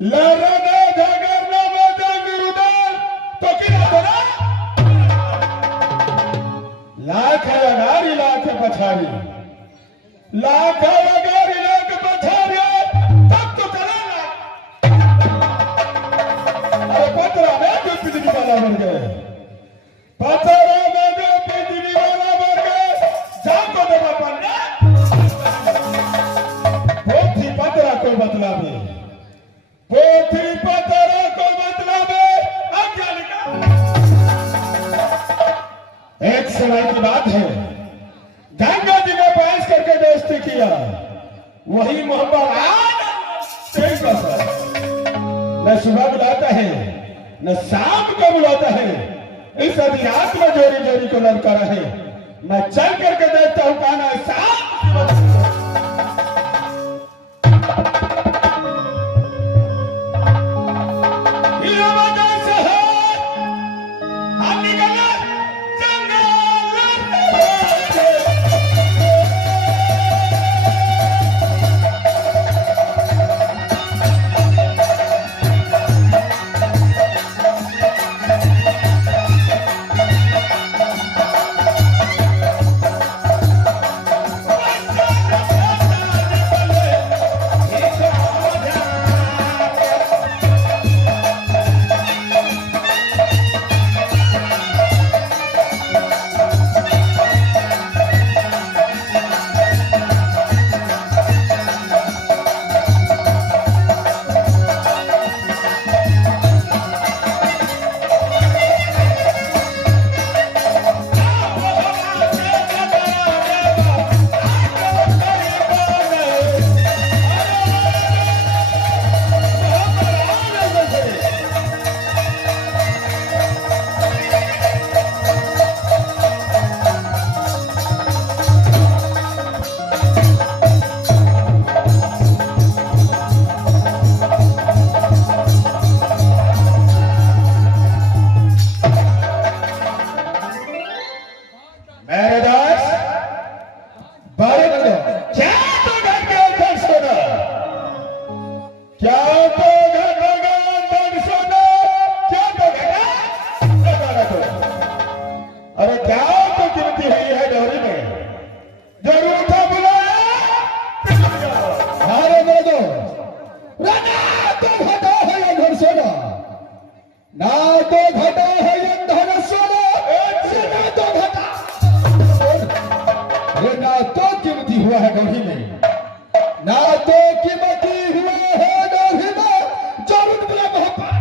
लरने झगड़ना मदंग रुदन तो किना तो ना लाख है अनारी लाख पछाड़ी लाख है अगारी लाख पछाड़ी तब तो चलेगा। अरे पत्रा में जो बिजली वाला मर गए पत्रा में जो बिजली वाला मर गए जाको देवा पन्ना पोथी पत्रा को बतला दे पोथी पत्रा को बतला दे आज्ञा निकाल। एक समय की बात है गंगा जी ने बहस करके बेइज्जती किया वही मोहम्मद आज न सुबह बुलाता है न शाम को बुलाता है इस अध्यात्म जोड़ी जोड़ी को ललकारा है। मैं चल करके देखता हूं काना शाम हुआ है गौरी में ना तो कीमती हुआ है गौरी में जरूर मिला मोहब्बत।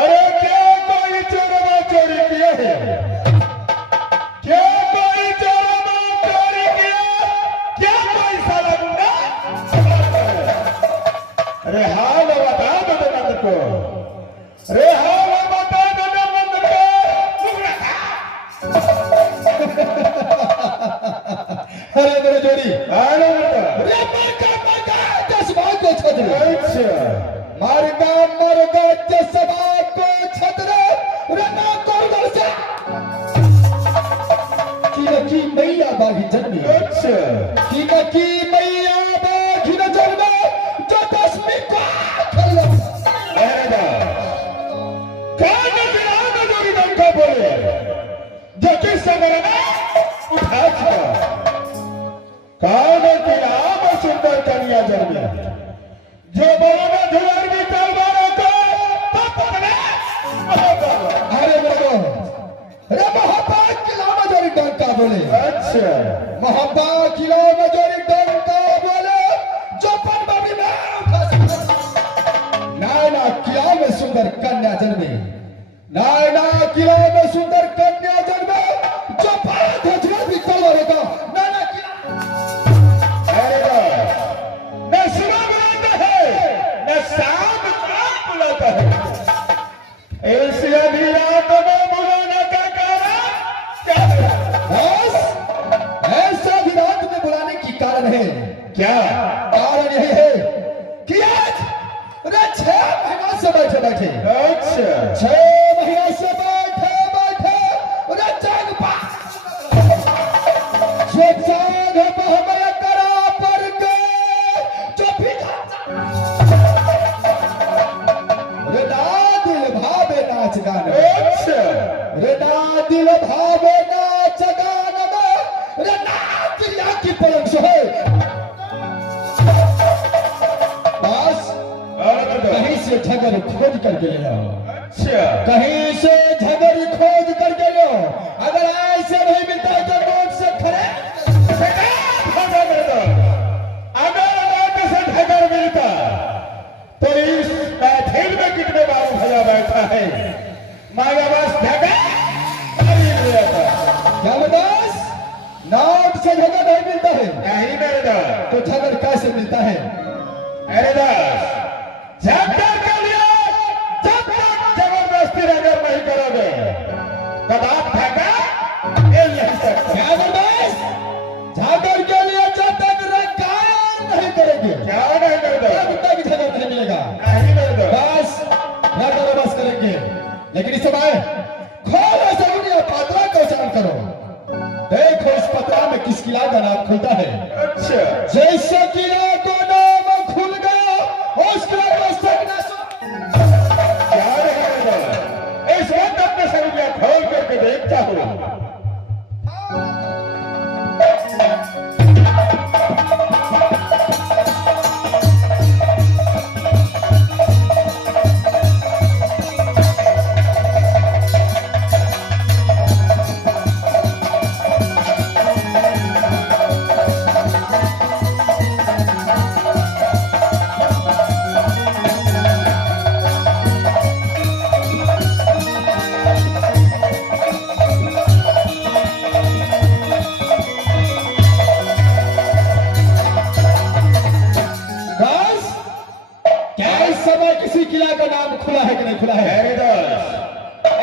अरे क्या कोई चोरमा चोरी किया है क्या कोई चोरमा चोरी किया क्या कोई साला गुंडा। अरे हाल बता दो नंद को अरे हाल बता दो नंद को अरे मेरे जोड़ी अरे मरगा जज्बा को छतरे अच्छा मरगा जज्बा को छतरे रना कोर से की मैया बागी जन्मी अच्छा की मैया बागी न जन्मे जो दसवीं को खेलो अरे कान बिना जोड़ी डंका बोले जो किस समय उठा था कान के नाम सुंदर कन्या जन्मी जो बोलो झुलर की तलवारों को अरे बोलो अरे महापा किला में जोरी डंका बोले अच्छा महापा किला में जोरी डंका बोले जो पनबी में नायना किला में सुंदर कन्या जन्मी नायना किला में सुंदर कन्या जन्मे जो पाद झुलर की तलवारों का क्या कारण यही है कि आज 6 महीना से बैठे बैठे अच्छा 6 महीना से बैठे बैठे जग जो जाग बहमय करा पर के जो भी से झगड़ खोज करके ले आओ। अच्छा, कहीं से झगड़ खोज करके लो। अगर ऐसे नहीं मिलता है तो रोड से खड़े अगर रोड से झगड़ मिलता तो इस महफिल में कितने बार भजा बैठा है, मगर बस झगड़ क्या बतास? नोट से झगड़ नहीं मिलता है। नहीं मेरे दास, तो झगड़ कैसे मिलता है? मेरे दास झगड़ के लिए जब तक जबरदस्ती अगर नहीं करोगे तब आप झगड़ खेल नहीं सकते। क्या बतास? झगड़ के लिए जब तक रंगान नहीं करेंगे क्या नहीं मेरे दास? तब तक झगड़ नहीं मिलेगा। नहीं मेरे दास, बस रंगा बस करेंगे, लेकिन इस समय खोलो सगुनिया पात्रा को उच्चारण करो। देखो इस पत्रा में किस किला का नाम खुलता है। अच्छा, जैसे किला को नाम खुल गया उस किला को सकना क्या नहीं मेरे दास? इस वक्त अपने सरुलिया खोल करके देखता हूँ। बस क्या इस समय किसी किला का नाम खुला है कि नहीं खुला है? मेरे दास,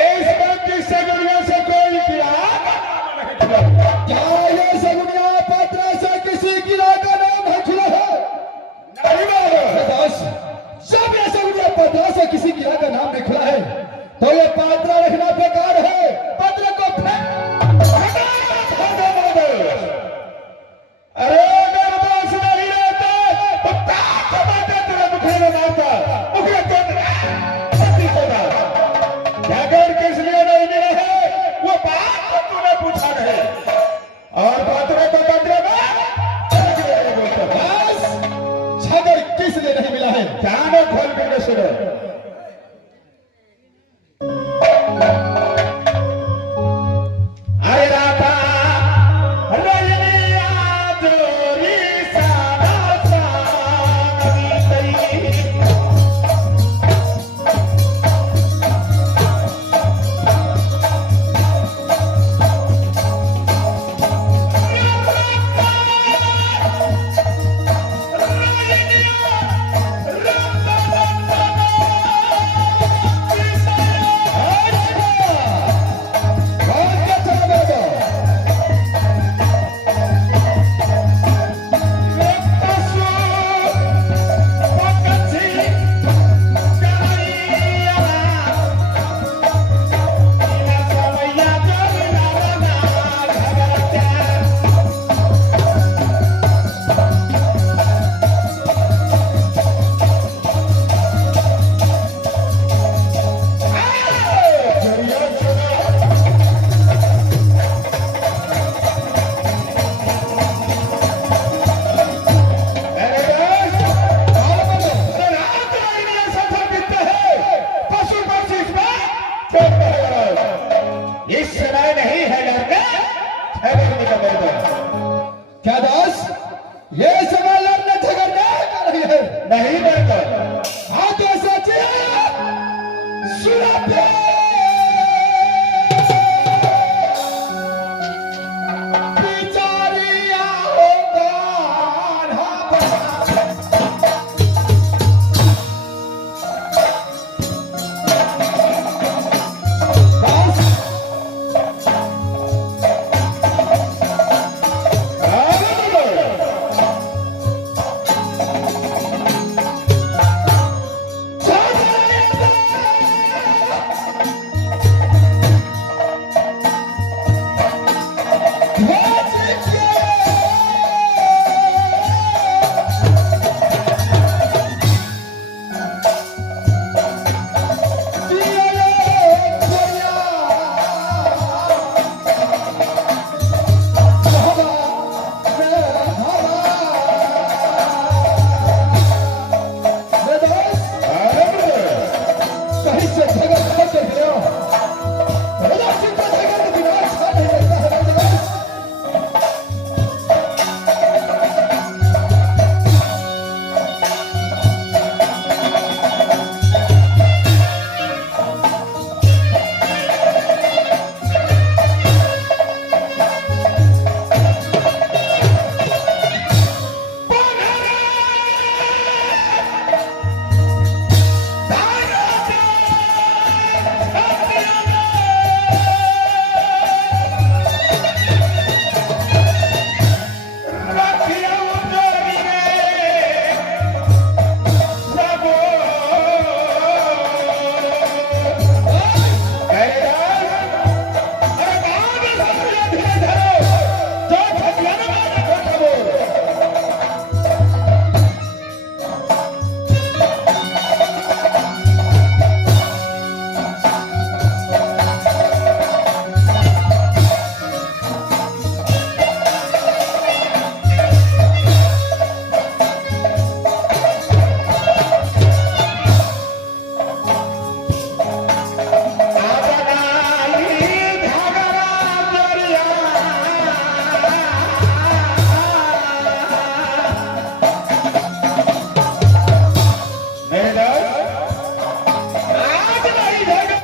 इस वक्त की सगुनिया से कोई किला का नाम नहीं खुला। क्या ये सगुनिया पात्रा से किसी किला का नाम है खुला है? नहीं मालूम। बस जब ये सगुनिया पात्रा से किसी किला का नाम नहीं खुला है तो ये पात्रा रखना बेकार है। पत्र को फेंक। अरे अगर दोष नहीं रहता तो काट बाटे तेरे मुखे में मारता, मुखे तो पति को मार। झगड़ किस लिए नहीं मिला है वो बात तो तूने पूछा नहीं, और पात्रे को पत्र में बोलता। बस झगड़ किस लिए नहीं मिला है? कानों खोल करके सुनो। अरे राता रजनिया जोरी सारा सानवी तेरी, इस समय नहीं है लड़के, झगड़ने का मैदान क्या दास? ये समय लड़ने झगड़ने का नहीं है। नहीं लड़का,